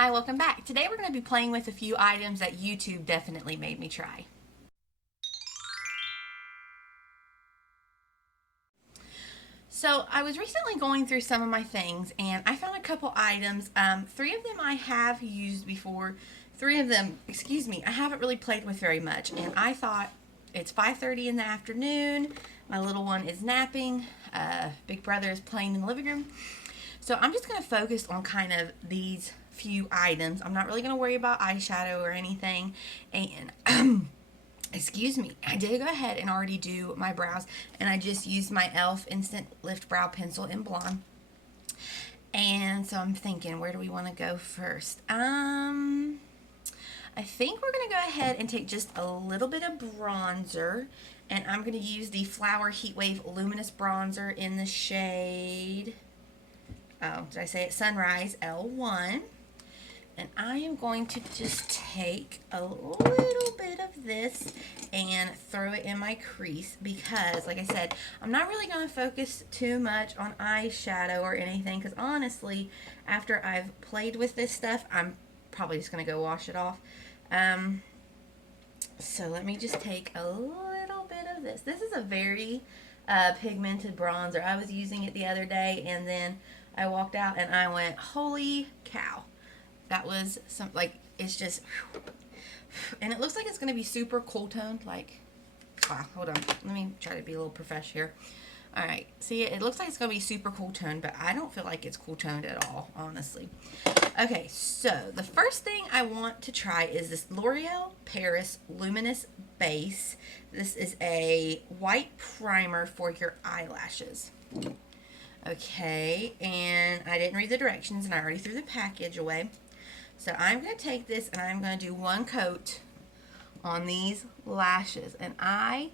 Hi, welcome back. Today we're going to be playing with a few items that YouTube definitely made me try. So I was recently going through some of my things and I found a couple items. Three of them I have used before. Three of them, I haven't really played with very much. And I thought it's 5:30 in the afternoon. My little one is napping. Big brother is playing in the living room. So I'm just going to focus on kind of these few items. I'm not really going to worry about eyeshadow or anything. And I did go ahead and already do my brows, and I just used my e.l.f. Instant Lift Brow Pencil in Blonde. And so I'm thinking, where do we want to go first? I think we're going to go ahead and take just a little bit of bronzer, and I'm going to use the Flower Heatwave Luminous Bronzer in the shade, did I say it? Sunrise L1. And I am going to just take a little bit of this and throw it in my crease because, like I said, I'm not really going to focus too much on eyeshadow or anything because honestly, after I've played with this stuff, I'm probably just going to go wash it off. So let me just take a little bit of this. This is a very pigmented bronzer. I was using it the other day and then I walked out and I went, holy cow. That was some, it's just, and it looks like it's going to be super cool toned, hold on, let me try to be a little profesh here. Alright, see, it looks like it's going to be super cool toned, but I don't feel like it's cool toned at all, honestly. Okay, so the first thing I want to try is this L'Oreal Paris Luminous Base. This is a white primer for your eyelashes. Okay, and I didn't read the directions, and I already threw the package away. So I'm going to take this and I'm going to do one coat on these lashes. And I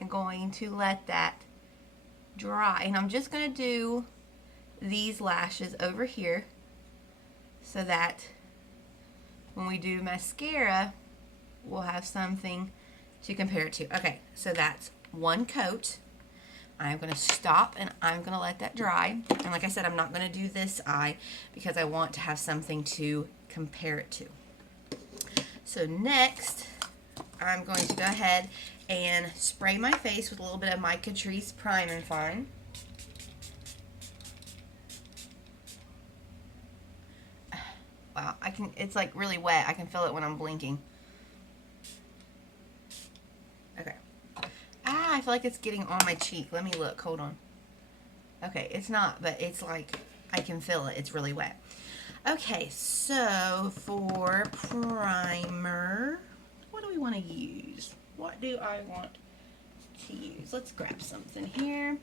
am going to let that dry. And I'm just going to do these lashes over here so that when we do mascara, we'll have something to compare it to. Okay, so that's one coat. I'm going to stop and I'm going to let that dry. And like I said, I'm not going to do this eye because I want to have something to compare it to. So next, I'm going to go ahead and spray my face with a little bit of my Catrice Prime and Fine. Wow, it's like really wet. I can feel it when I'm blinking. Okay. I feel like it's getting on my cheek. Let me look. Hold on. Okay, it's not, but it's like I can feel it. It's really wet. Okay, so for primer, what do we want to use? What do I want to use? Let's grab something here.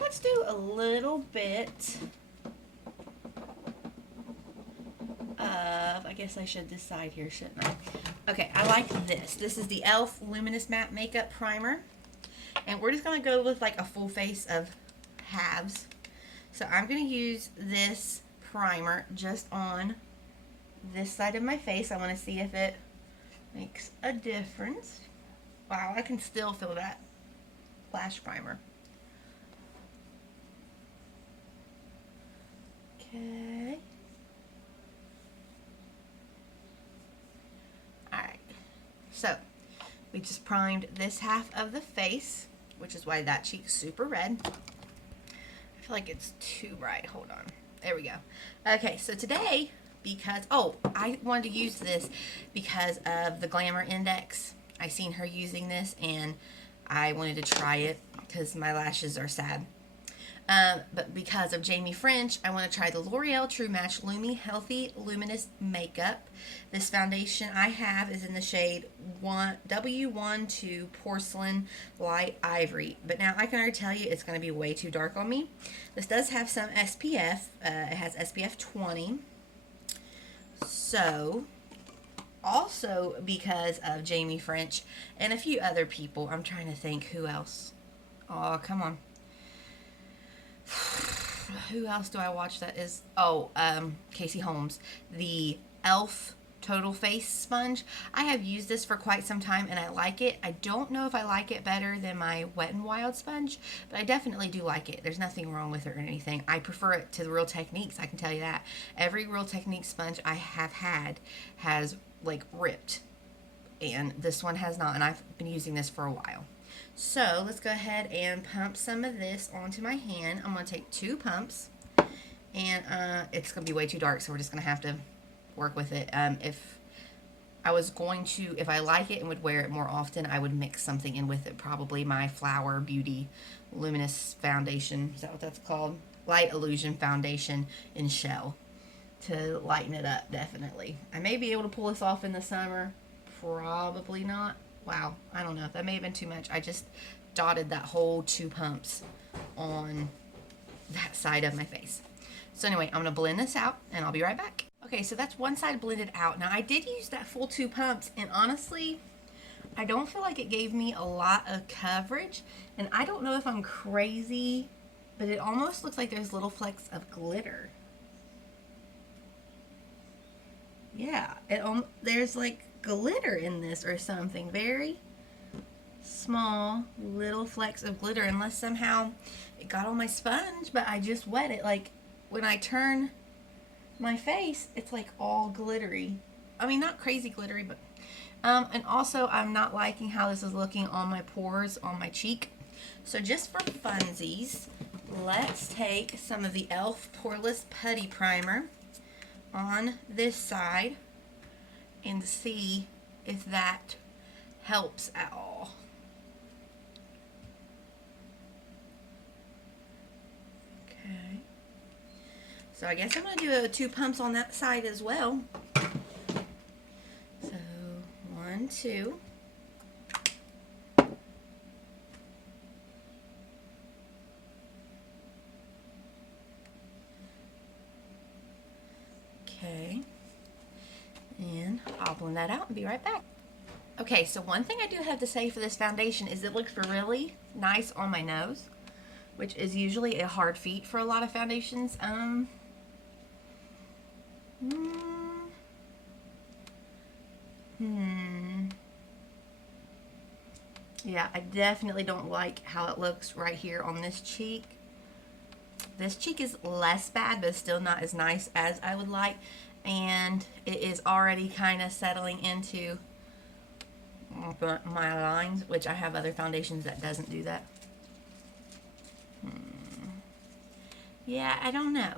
Let's do a little bit of, I guess I should decide here, shouldn't I? Okay, I like this. This is the e.l.f. Luminous Matte Makeup Primer. And we're just going to go with like a full face of halves. So I'm going to use this primer just on this side of my face. I want to see if it makes a difference. Wow, I can still feel that lash primer. Okay. Alright. So, we just primed this half of the face, which is why that cheek's super red. I feel like it's too bright. Hold on. There we go. Okay, so today, I wanted to use this because of the Glamour Index. I seen her using this, and I wanted to try it because my lashes are sad. But because of Jamie French, I want to try the L'Oreal True Match Lumi Healthy Luminous Makeup. This foundation I have is in the shade W12 Porcelain Light Ivory. But now I can already tell you it's going to be way too dark on me. This does have some SPF. It has SPF 20. So, also because of Jamie French and a few other people, I'm trying to think who else. Oh, come on. Who else do I watch that is? Casey Holmes. The e.l.f. Total Face sponge. I have used this for quite some time and I like it. I don't know if I like it better than my Wet n Wild sponge, but I definitely do like it. There's nothing wrong with it or anything. I prefer it to the Real Techniques, I can tell you that. Every Real Techniques sponge I have had has like ripped, and this one has not, and I've been using this for a while. So let's go ahead and pump some of this onto my hand. I'm going to take 2 pumps, and it's going to be way too dark, so we're just going to have to work with it. If I like it and would wear it more often, I would mix something in with it, probably my Flower Beauty Luminous Foundation. Is that what that's called? Light Illusion Foundation in Shell, to lighten it up, definitely. I may be able to pull this off in the summer. Probably not. Wow, I don't know. That may have been too much. I just dotted that whole 2 pumps on that side of my face. So anyway, I'm going to blend this out, and I'll be right back. Okay, so that's one side blended out. Now, I did use that full 2 pumps, and honestly, I don't feel like it gave me a lot of coverage. And I don't know if I'm crazy, but it almost looks like there's little flecks of glitter. Yeah, there's like glitter in this or something. Very small little flecks of glitter, unless somehow it got on my sponge, but I just wet it. Like, when I turn my face, it's like all glittery. I mean, not crazy glittery, but and also I'm not liking how this is looking on my pores on my cheek. So just for funsies, let's take some of the e.l.f. Poreless Putty Primer on this side and see if that helps at all. Okay. So I guess I'm going to do 2 pumps on that side as well. So 1, 2. Okay. And I'll blend that out and be right back. Okay, so one thing I do have to say for this foundation is it looks really nice on my nose, which is usually a hard feat for a lot of foundations. Yeah, I definitely don't like how it looks right here on this cheek. This cheek is less bad, but still not as nice as I would like. And it is already kind of settling into my lines, which I have other foundations that doesn't do that. Yeah, I don't know.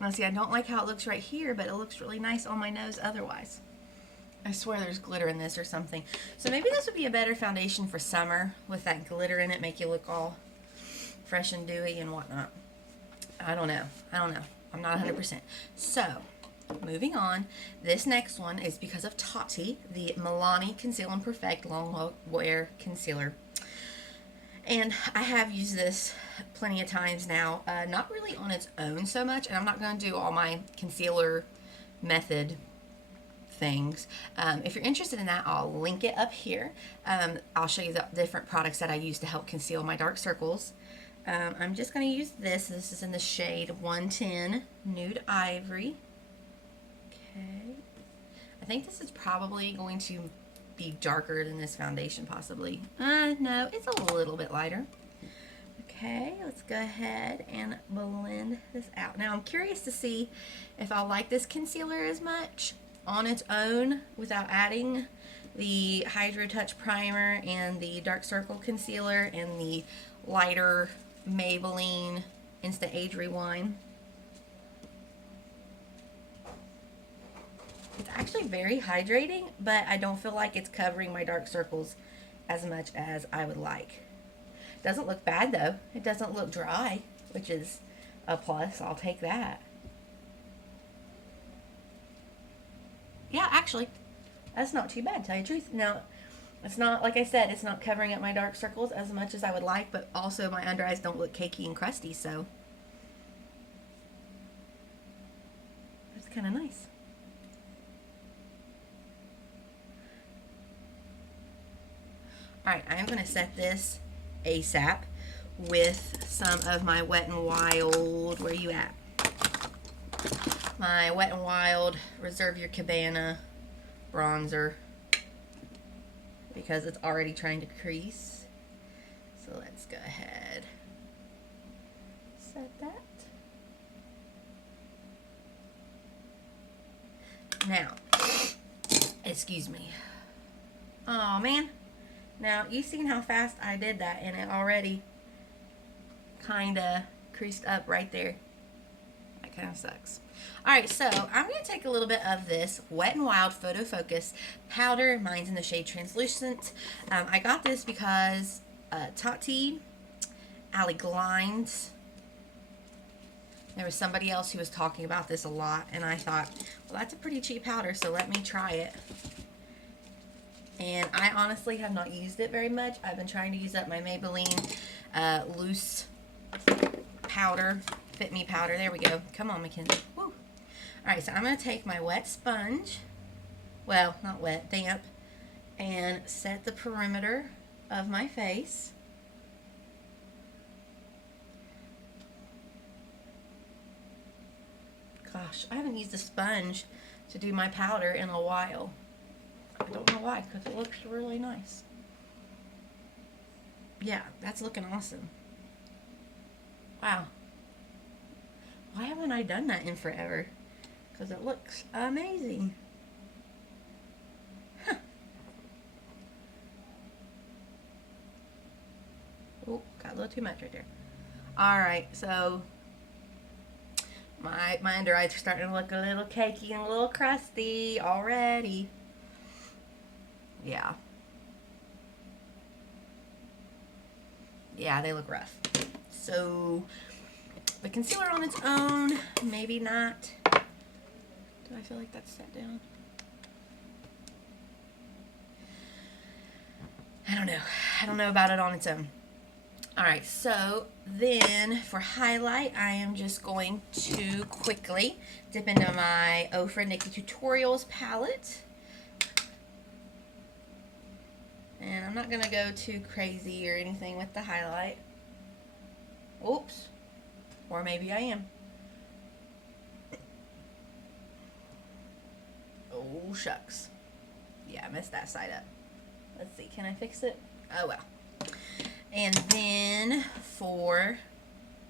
Now see, I don't like how it looks right here, but it looks really nice on my nose otherwise. I swear there's glitter in this or something. So maybe this would be a better foundation for summer with that glitter in it, make you look all fresh and dewy and whatnot. I don't know. I'm not 100%. So, moving on. This next one is because of Tati, the Milani Conceal and Perfect Long Wear Concealer. And I have used this plenty of times now. Not really on its own so much, and I'm not going to do all my concealer method things. If you're interested in that, I'll link it up here. I'll show you the different products that I use to help conceal my dark circles. I'm just going to use this. This is in the shade 110 Nude Ivory. Okay. I think this is probably going to be darker than this foundation, possibly. No, it's a little bit lighter. Okay, let's go ahead and blend this out. Now, I'm curious to see if I like this concealer as much on its own without adding the Hydro Touch Primer and the Dark Circle Concealer and the lighter Maybelline Instant Age Rewind. It's actually very hydrating, but I don't feel like it's covering my dark circles as much as I would like. Doesn't look bad though. It doesn't look dry, which is a plus. I'll take that. Yeah, actually, that's not too bad, to tell you the truth. Now, it's not, like I said, it's not covering up my dark circles as much as I would like, but also my under eyes don't look cakey and crusty, so it's kind of nice. Alright, I am going to set this ASAP with some of my Wet n Wild, where you at? my Wet n Wild Reserve Your Cabana bronzer because it's already trying to crease. So let's go ahead, set that. Now, excuse me. Oh man. Now, you've seen how fast I did that, and it already kind of creased up right there. That kind of sucks. Alright, so I'm going to take a little bit of this Wet n Wild Photo Focus powder. Mine's in the shade Translucent. I got this because Tati, Allie Glines, there was somebody else who was talking about this a lot, and I thought, well, that's a pretty cheap powder, so let me try it. And I honestly have not used it very much. I've been trying to use up my Maybelline loose powder, Fit Me powder. There we go. Come on, Mackenzie. Woo. Alright, so I'm going to take my wet sponge, well, not wet, damp, and set the perimeter of my face. Gosh, I haven't used a sponge to do my powder in a while. I don't know why, because it looks really nice. Yeah, that's looking awesome. Wow. Why haven't I done that in forever? Because it looks amazing. Huh. Oh, got a little too much right there. Alright, so my under eyes are starting to look a little cakey and a little crusty already. Yeah. Yeah, they look rough. So, the concealer on its own, maybe not. Do I feel like that's set down? I don't know. I don't know about it on its own. Alright, so then for highlight, I am just going to quickly dip into my Ofra Nikki Tutorials palette. And I'm not going to go too crazy or anything with the highlight. Oops. Or maybe I am. Oh, shucks. Yeah, I messed that side up. Let's see, can I fix it? Oh, well. And then for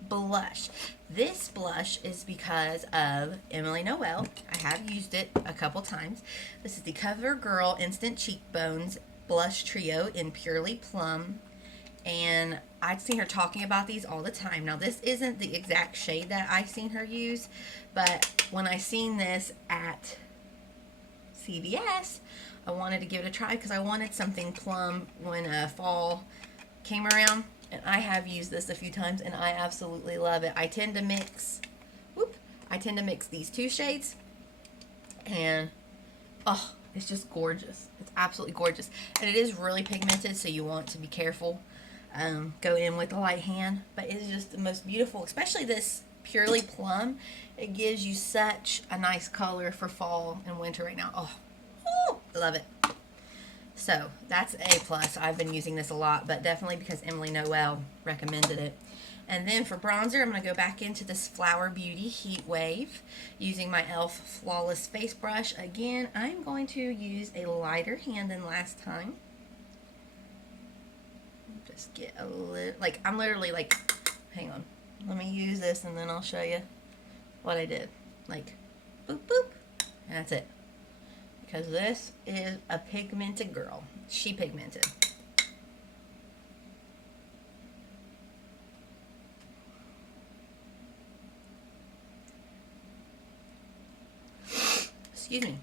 blush. This blush is because of Emily Noel. I have used it a couple times. This is the CoverGirl Instant Cheekbones Blush Trio in Purely Plum. And I've seen her talking about these all the time. Now, this isn't the exact shade that I've seen her use, but when I seen this at CVS, I wanted to give it a try because I wanted something plum when fall came around. And I have used this a few times, and I absolutely love it. I tend to mix, these two shades, and oh, it's just gorgeous. It's absolutely gorgeous. And it is really pigmented, so you want to be careful. Go in with a light hand. But it is just the most beautiful, especially this Purely Plum. It gives you such a nice color for fall and winter right now. Oh, I love it. So, that's A+. I've been using this a lot, but definitely because Emily Noel recommended it. And then for bronzer, I'm going to go back into this Flower Beauty Heat Wave using my e.l.f. Flawless Face Brush. Again, I'm going to use a lighter hand than last time. Just get a little, like, I'm literally like, hang on. Let me use this and then I'll show you what I did. Like, boop, boop. And that's it. Because this is a pigmented girl. She pigmented. Excuse me.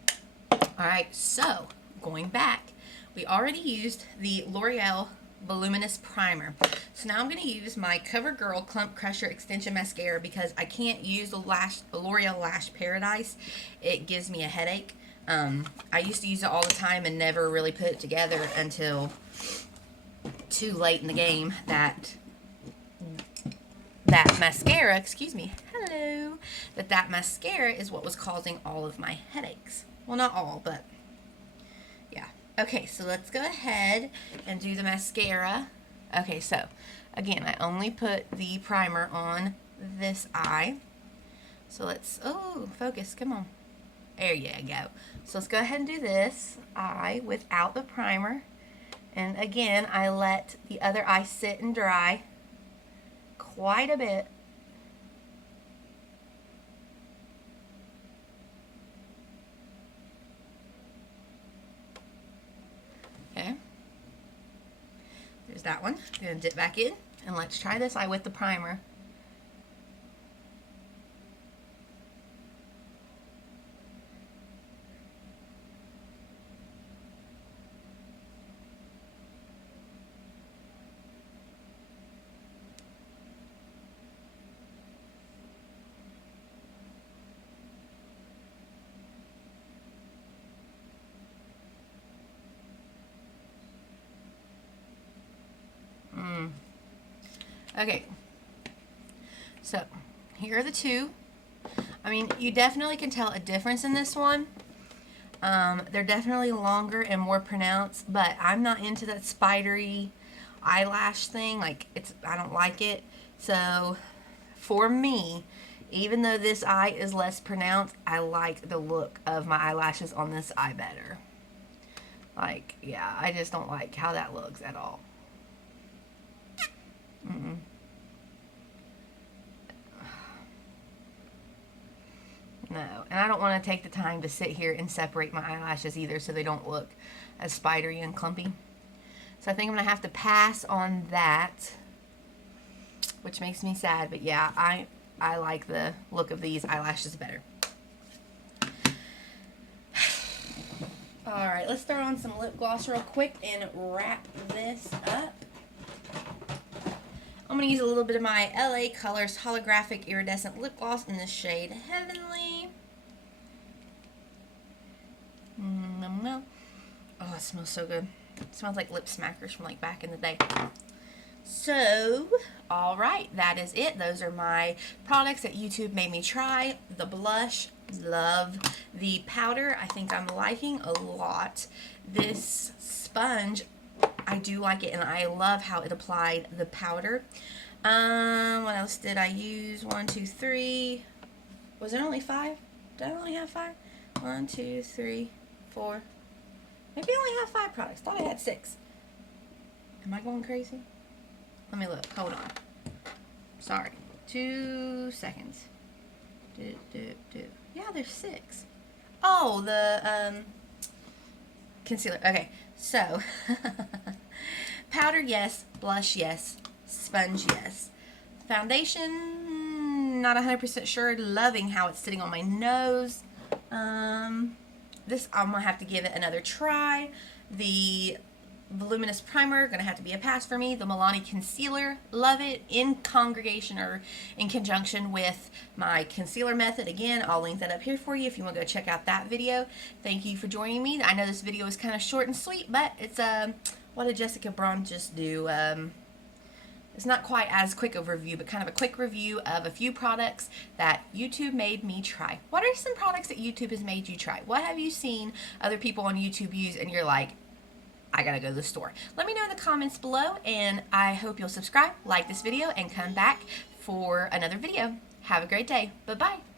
Alright, so going back, we already used the L'Oreal Voluminous Primer. So now I'm going to use my CoverGirl Clump Crusher Extension Mascara because I can't use the L'Oreal Lash Paradise. It gives me a headache. I used to use it all the time and never really put it together until too late in the game that mascara, excuse me, hello, that mascara is what was causing all of my headaches. Well, not all, but yeah. Okay, so let's go ahead and do the mascara. Okay, so again, I only put the primer on this eye. So let's, oh, focus, come on. There you go. So let's go ahead and do this eye without the primer. And again, I let the other eye sit and dry quite a bit. Okay. There's that one. I'm going to dip back in, and let's try this eye with the primer. Okay, so here are the two. I mean, you definitely can tell a difference in this one. They're definitely longer and more pronounced, but I'm not into that spidery eyelash thing. Like, I don't like it. So for me, even though this eye is less pronounced, I like the look of my eyelashes on this eye better. Like, yeah, I just don't like how that looks at all. No, and I don't want to take the time to sit here and separate my eyelashes either so they don't look as spidery and clumpy. So I think I'm going to have to pass on that, which makes me sad. But yeah, I like the look of these eyelashes better. Alright, let's throw on some lip gloss real quick and wrap this up. I'm going to use a little bit of my LA Colors Holographic Iridescent Lip Gloss in the shade Heavenly. Oh, it smells so good. It smells like lip smackers from like back in the day. So, alright, that is it. Those are my products that YouTube made me try. The blush, love. The powder, I think I'm liking a lot. This sponge, I do like it, and I love how it applied the powder. What else did I use? 1, 2, 3. Was it only 5? Did I only have 5? 1, 2, 3, 4. Maybe I only have 5 products. Thought I had 6. Am I going crazy? Let me look. Hold on. Sorry. 2 seconds. Yeah, there's 6. Oh, the concealer. Okay, so powder, yes. Blush, yes. Sponge, yes. Foundation, not 100% sure. Loving how it's sitting on my nose. This, I'm going to have to give it another try. The voluminous primer, going to have to be a pass for me. The Milani concealer, love it, in congregation or in conjunction with my concealer method. Again, I'll link that up here for you if you want to go check out that video. Thank you for joining me. I know this video is kind of short and sweet, but it's what did Jessica Braun just do? It's not quite as quick of a review, but kind of a quick review of a few products that YouTube made me try. What are some products that YouTube has made you try? What have you seen other people on YouTube use and you're like, I gotta go to the store? Let me know in the comments below, and I hope you'll subscribe, like this video, and come back for another video. Have a great day. Bye-bye.